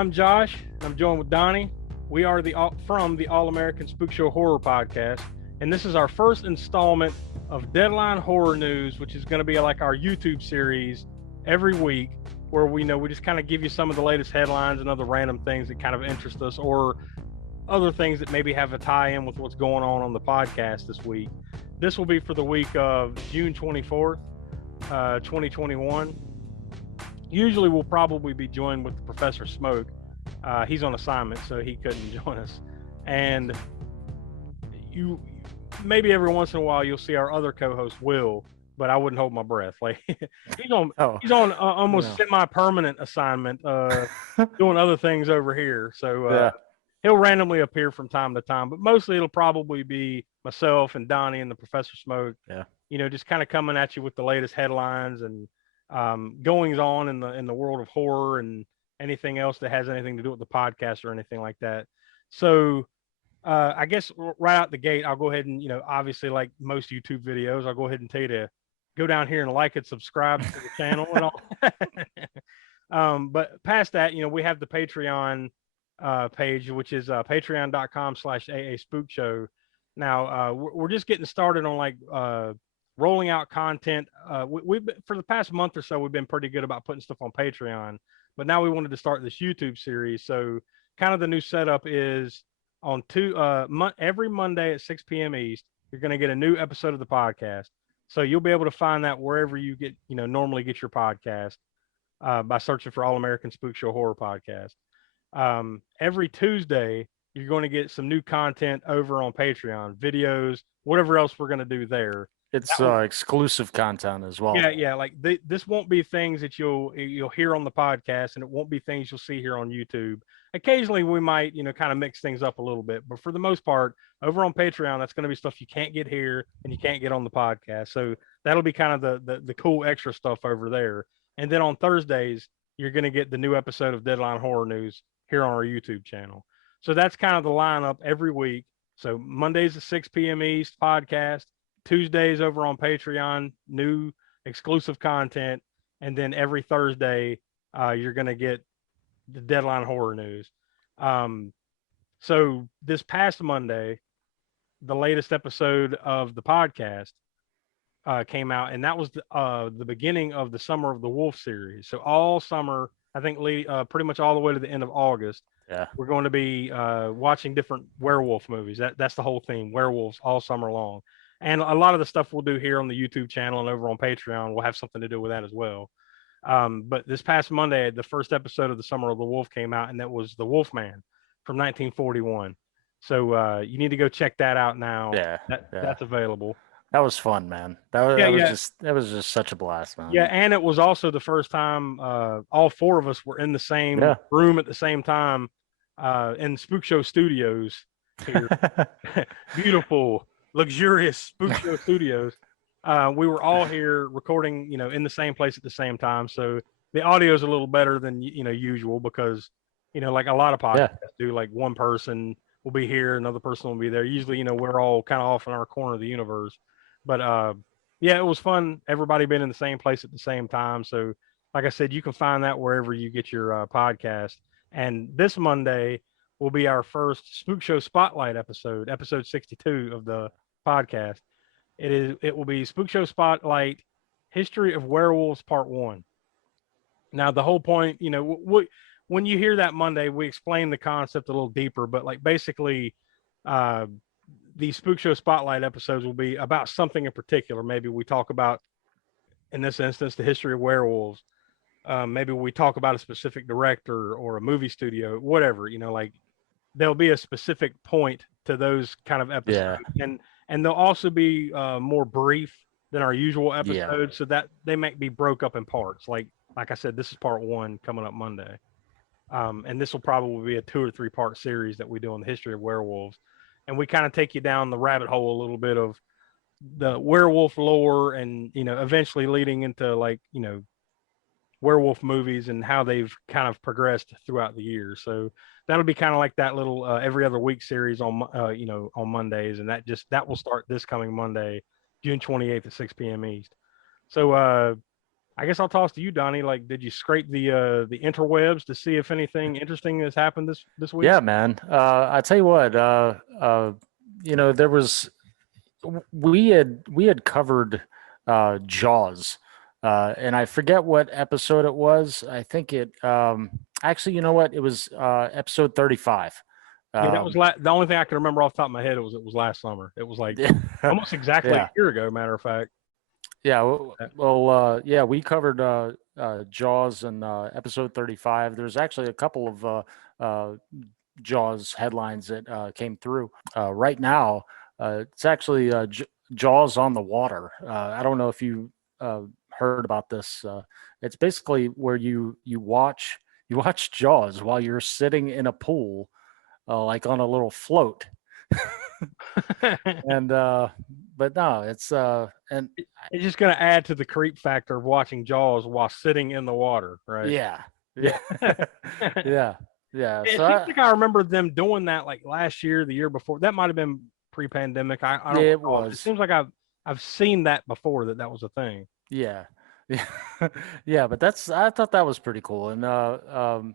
I'm Josh. I'm joined with Donnie. We are from the All-American Spookshow Horror Podcast, and this is our first installment of Deadline Horror News, which is going to be like our YouTube series every week, where we just kind of give you some of the latest headlines and other random things that kind of interest us, or other things that maybe have a tie-in with what's going on the podcast this week. This will be for the week of June 24th, 2021. Usually we'll probably be joined with Professor Smoke. He's on assignment, so he couldn't join us. And you maybe every once in a while you'll see our other co-host Will, but I wouldn't hold my breath. Like he's on almost semi-permanent assignment, doing other things over here. So he'll randomly appear from time to time, but mostly it'll probably be myself and Donnie and the Professor Smoke. Yeah, just kind of coming at you with the latest headlines and goings on in the world of horror and anything else that has anything to do with the podcast or anything like that. So I guess right out the gate, I'll go ahead and, obviously like most YouTube videos, I'll go ahead and tell you to go down here and like and subscribe to the channel and all. But past that, we have the Patreon page, which is patreon.com/AA-spookshow. Now we're just getting started on rolling out content. We've been, for the past month or so, we've been pretty good about putting stuff on Patreon, but now we wanted to start this YouTube series. So kind of the new setup is on every Monday at 6 p.m. East, you're going to get a new episode of the podcast. So you'll be able to find that wherever you get, normally get your podcast, by searching for All-American Spookshow Horror Podcast. Every Tuesday, you're going to get some new content over on Patreon, videos, whatever else we're going to do there. It's exclusive content as well. Yeah. Like this won't be things that you'll hear on the podcast, and it won't be things you'll see here on YouTube. Occasionally we might, kind of mix things up a little bit, but for the most part, over on Patreon, that's going to be stuff you can't get here and you can't get on the podcast. So that'll be kind of the cool extra stuff over there. And then on Thursdays, you're going to get the new episode of Deadline Horror News here on our YouTube channel. So that's kind of the lineup every week. So Mondays at 6 p.m. East podcast, Tuesdays over on Patreon, new exclusive content, and then every Thursday you're going to get the Deadline Horror News. So this past Monday, the latest episode of the podcast came out, and that was the beginning of the Summer of the Wolf series. So all summer, I think pretty much all the way to the end of August, we're going to be watching different werewolf movies. That's the whole theme, werewolves all summer long. And a lot of the stuff we'll do here on the YouTube channel and over on Patreon will have something to do with that as well. But this past Monday, the first episode of the Summer of the Wolf came out, and that was The Wolfman from 1941. So you need to go check that out now. That's available. That was fun, man. That was just such a blast, man. Yeah, and it was also the first time all four of us were in the same room at the same time in Spookshow Studios here. Beautiful, luxurious Spookshow Studios. We were all here recording, in the same place at the same time. So the audio is a little better than, usual, because, like a lot of podcasts do, like one person will be here, another person will be there. Usually, we're all kind of off in our corner of the universe. But it was fun. Everybody been in the same place at the same time. So like I said, you can find that wherever you get your podcast. And this Monday will be our first Spook Show Spotlight episode 62 of the podcast. It will be Spook Show Spotlight, History of Werewolves Part 1. Now, the whole point, when you hear that Monday, we explain the concept a little deeper, but basically, the Spook Show Spotlight episodes will be about something in particular. Maybe we talk about, in this instance, the history of werewolves. Maybe we talk about a specific director or a movie studio, whatever, there'll be a specific point to those kind of episodes. And they'll also be more brief than our usual episodes, so that they might be broke up in parts. Like I said, this is part 1 coming up Monday. And this will probably be a 2 or 3 part series that we do on the history of werewolves. And we kind of take you down the rabbit hole a little bit of the werewolf lore and, eventually leading into werewolf movies and how they've kind of progressed throughout the years. So that'll be kind of like that little every other week series on on Mondays, and that will start this coming Monday, June 28th at 6 p.m. East. So I I guess I'll toss to you, Donnie. Like, did you scrape the interwebs to see if anything interesting has happened this week? Yeah, man. I tell you what, there was we had covered Jaws, and I forget what episode it was. I think it actually, you know what? It was episode 35. Yeah, that was the only thing I can remember off the top of my head. It was last summer. It was like almost exactly a year ago. Matter of fact. Yeah. Well, yeah, we covered Jaws in episode 35. There's actually a couple of Jaws headlines that came through. Right now, it's actually Jaws on the water. I don't know if you heard about this. It's basically where you watch Jaws while you're sitting in a pool, like on a little float. And but no, it's and it's just going to add to the creep factor of watching Jaws while sitting in the water, right? Yeah. Yeah. Yeah. It seems like I remember them doing that like last year, the year before. That might have been pre-pandemic. I don't know. It was. It seems like I've seen that before, that was a thing. Yeah. Yeah, but I thought that was pretty cool. And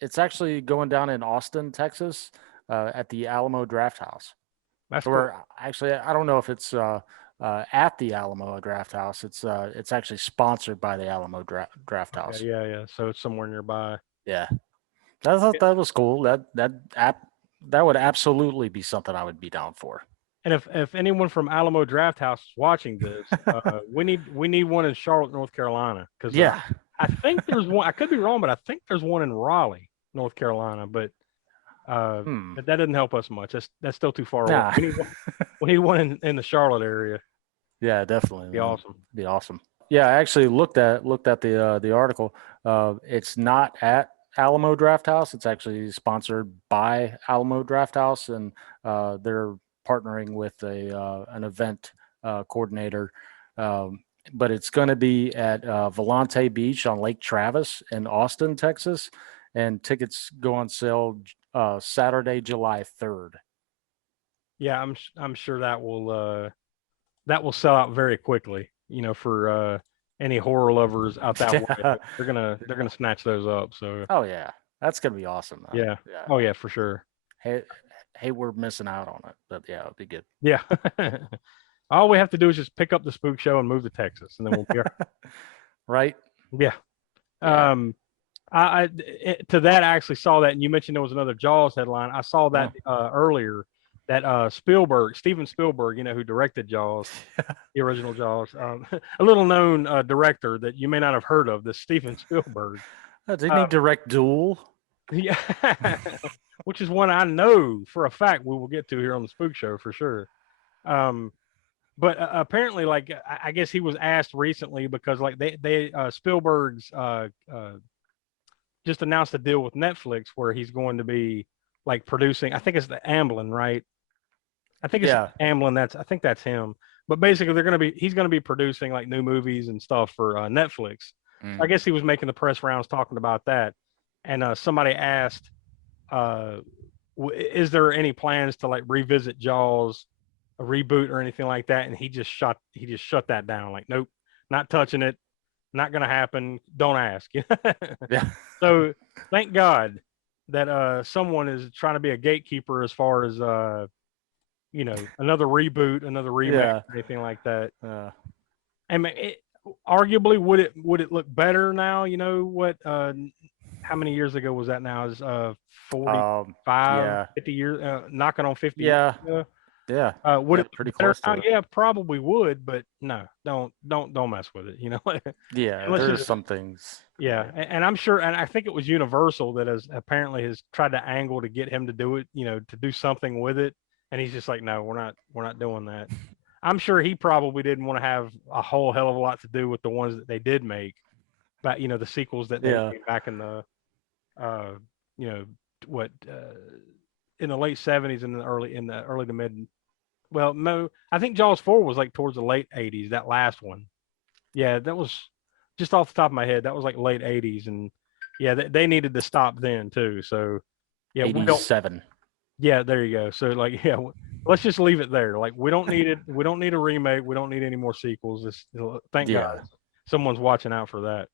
it's actually going down in Austin, Texas, at the Alamo Draft House. That's cool. Actually, I don't know if it's at the Alamo Draft House. It's actually sponsored by the Alamo Draft House. Yeah. So it's somewhere nearby. Yeah, I thought that was cool. That would absolutely be something I would be down for. And if anyone from Alamo Draft House is watching this, we need one in Charlotte, North Carolina. Because I think there's one. I could be wrong, but I think there's one in Raleigh, North Carolina. But that doesn't help us much. That's still too far away. We need one in the Charlotte area. Yeah, definitely. Be awesome. Yeah, I actually looked at the article. It's not at Alamo Draft House. It's actually sponsored by Alamo Draft House, and they're partnering with an event coordinator. But it's going to be at Volante Beach on Lake Travis in Austin, Texas, and tickets go on sale Saturday, July 3rd. Yeah, I'm sure that will sell out very quickly. For any horror lovers out that way, they're gonna snatch those up. So. Oh yeah, that's gonna be awesome. Yeah. Oh yeah, for sure. Hey, we're missing out on it, but yeah, it'll be good. Yeah. All we have to do is just pick up the Spook Show and move to Texas, and then we'll be right. Yeah. I I actually saw that, and you mentioned there was another Jaws headline. I saw that earlier. That Steven Spielberg, who directed Jaws, the original Jaws, a little known director that you may not have heard of, this Steven Spielberg. Didn't he direct Duel? Yeah, which is one I know for a fact we will get to here on the Spook Show for sure. But apparently, like, I guess he was asked recently because, like, they Spielberg's just announced a deal with Netflix where he's going to be like producing. I think it's the Amblin, right? I think it's Amblin. I think that's him. But basically, he's going to be producing like new movies and stuff for Netflix. I guess he was making the press rounds talking about that, and somebody asked, "Is there any plans to like revisit Jaws, a reboot or anything like that?" And he just shut that down. Like, nope, not touching it. Not going to happen. Don't ask. Yeah. So thank God that someone is trying to be a gatekeeper as far as another reboot, another remake, anything like that. I mean, arguably, would it look better now? How many years ago was that now? Is 45, 50 years, knocking on 50 years ago? Yeah. Would it pretty close to it? Yeah, probably would, but no, don't mess with it. Yeah, there's some things. Yeah, and I'm sure, and I think it was Universal that has tried to angle to get him to do it, to do something with it, and he's just like, no, we're not doing that. I'm sure he probably didn't want to have a whole hell of a lot to do with the ones that they did make, but the sequels that they made back in the, in the late 70s and in the early to mid. Well, no, I think Jaws 4 was like towards the late 80s, that last one. Yeah, that was just off the top of my head. That was like late 80s. And yeah, they needed to stop then too. So yeah, 87. Yeah, there you go. So like, yeah, let's just leave it there. Like, we don't need it. We don't need a remake. We don't need any more sequels. Thank God. someone's watching out for that.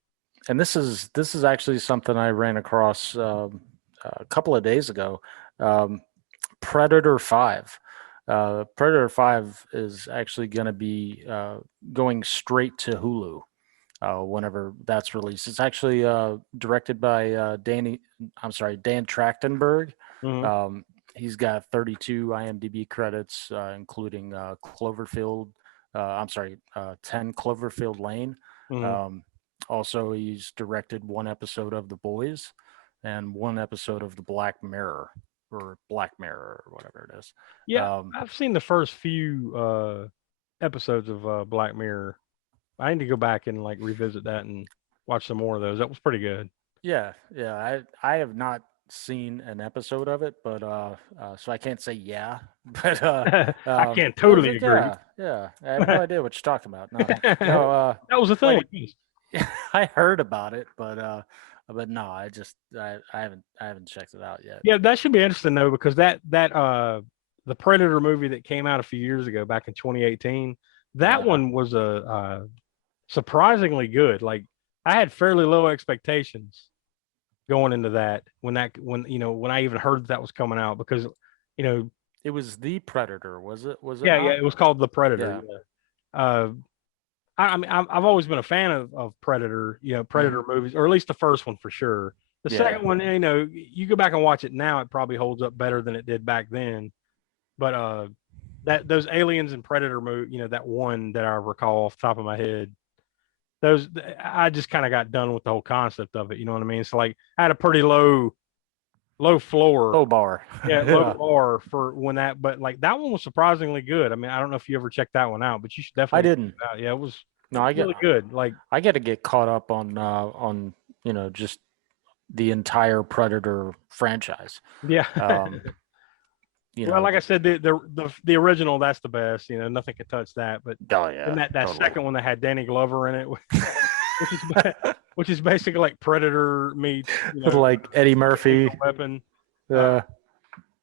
And this is actually something I ran across a couple of days ago. Predator 5. Predator 5 is actually going to be going straight to Hulu whenever that's released. It's actually directed by Dan Trachtenberg. Mm-hmm. He's got 32 IMDb credits, including 10 Cloverfield Lane. Mm-hmm. Also, he's directed one episode of The Boys and one episode of The Black Mirror or whatever it is. Yeah, I've seen the first few episodes of Black Mirror. I need to go back and like revisit that and watch some more of those. That was pretty good. Yeah. I have not seen an episode of it, but so I can't say yeah. But I can't totally agree. Yeah, I have no idea what you're talking about. No, that was the thing. I heard about it, but no, I haven't checked it out yet. Yeah, that should be interesting though, because that the Predator movie that came out a few years ago, back in 2018, that one was a surprisingly good. Like, I had fairly low expectations going into that when I even heard that was coming out, because it was The Predator, was it? Yeah, it was called The Predator. Yeah. I mean, I've always been a fan of Predator, Predator movies, or at least the first one for sure. The second one, you go back and watch it now, it probably holds up better than it did back then. But those Aliens and Predator movie, that one that I recall off the top of my head, I just kind of got done with the whole concept of it. You know what I mean? So like, I had a pretty low floor, low bar. Low bar for when that, but like that one was surprisingly good. I mean, I don't know if you ever checked that one out, but you should definitely. I didn't. Check it out. Yeah, it was. No, I get really good. Like, I got to get caught up on just the entire Predator franchise. Yeah. Well, like I said, the original, that's the best. Nothing can touch that. But and that totally. Second one that had Danny Glover in it, which is basically like Predator meets like Eddie Murphy weapon. But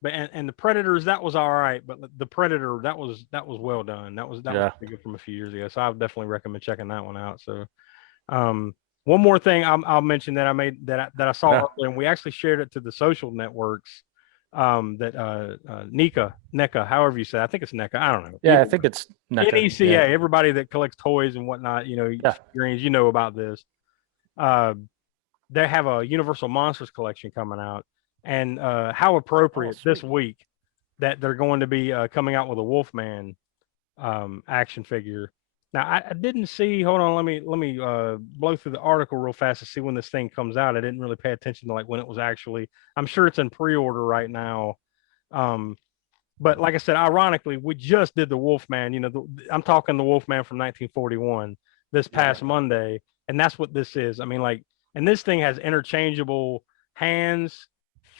and the Predators, that was all right, but the Predator, that was well done. That was pretty good from a few years ago. So I would definitely recommend checking that one out. So one more thing I'll mention that I made that I saw earlier, and we actually shared it to the social networks. That NECA, however you say it. I think it's NECA. I don't know. Yeah, I think it's NECA. NECA. Yeah. Everybody that collects toys and whatnot, figurines, about this. They have a Universal Monsters collection coming out, and how appropriate this week that they're going to be coming out with a Wolfman action figure. Now, I didn't see. Hold on, let me blow through the article real fast to see when this thing comes out. I didn't really pay attention to like when it was actually. I'm sure it's in pre-order right now. But like I said, ironically, we just did the Wolfman. I'm talking the Wolfman from 1941 this past Monday, and that's what this is. I mean, like, and this thing has interchangeable hands,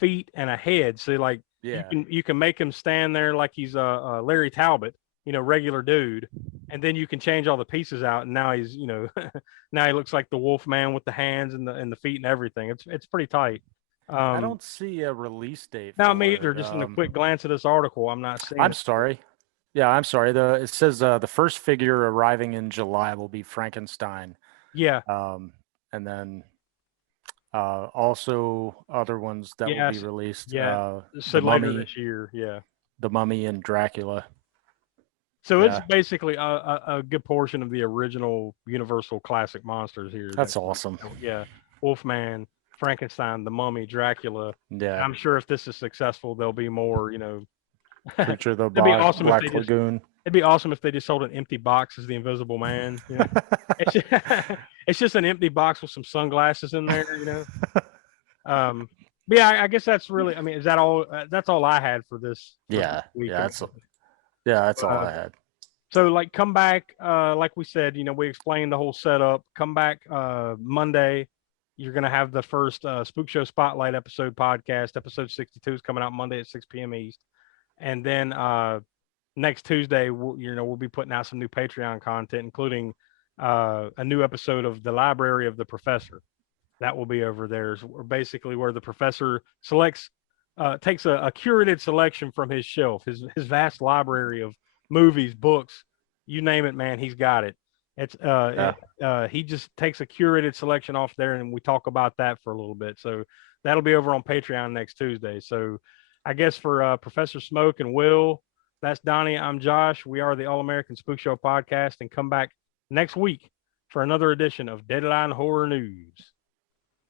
feet, and a head. So like, you can make him stand there like he's a Larry Talbot. Regular dude, and then you can change all the pieces out, and now he's, now he looks like the Wolfman with the hands and the feet and everything. It's pretty tight. I don't see a release date. Not me either. Just in a quick glance at this article, I'm not seeing. I'm sorry. Yeah, I'm sorry. It says the first figure arriving in July will be Frankenstein. Yeah. And then also other ones that will be released. Yeah. So later this year. Yeah. The Mummy and Dracula. So it's basically a good portion of the original Universal classic monsters here. That's awesome. Yeah. Wolfman, Frankenstein, the Mummy, Dracula. Yeah. I'm sure if this is successful, there'll be more, Creature of the Black Lagoon. It'd be awesome if they just sold an empty box as the Invisible Man. It's just an empty box with some sunglasses in there, But yeah, I guess that's really, is that all? That's all I had for this. Yeah. That's all I had. So like, come back, like we said, we explained the whole setup. Come back Monday. You're going to have the first Spook Show Spotlight podcast. Episode 62 is coming out Monday at 6 p.m. East. And then next Tuesday, we'll be putting out some new Patreon content, including a new episode of The Library of the Professor. That will be over there. Basically where the professor takes a curated selection from his shelf, his vast library of movies, books, you name it, man, he's got it. It's he just takes a curated selection off there, and we talk about that for a little bit. So that'll be over on Patreon next Tuesday. So I guess for Professor Smoke and Will, that's Donnie. I'm Josh. We are the All-American Spook Show Podcast, and come back next week for another edition of Deadline Horror News.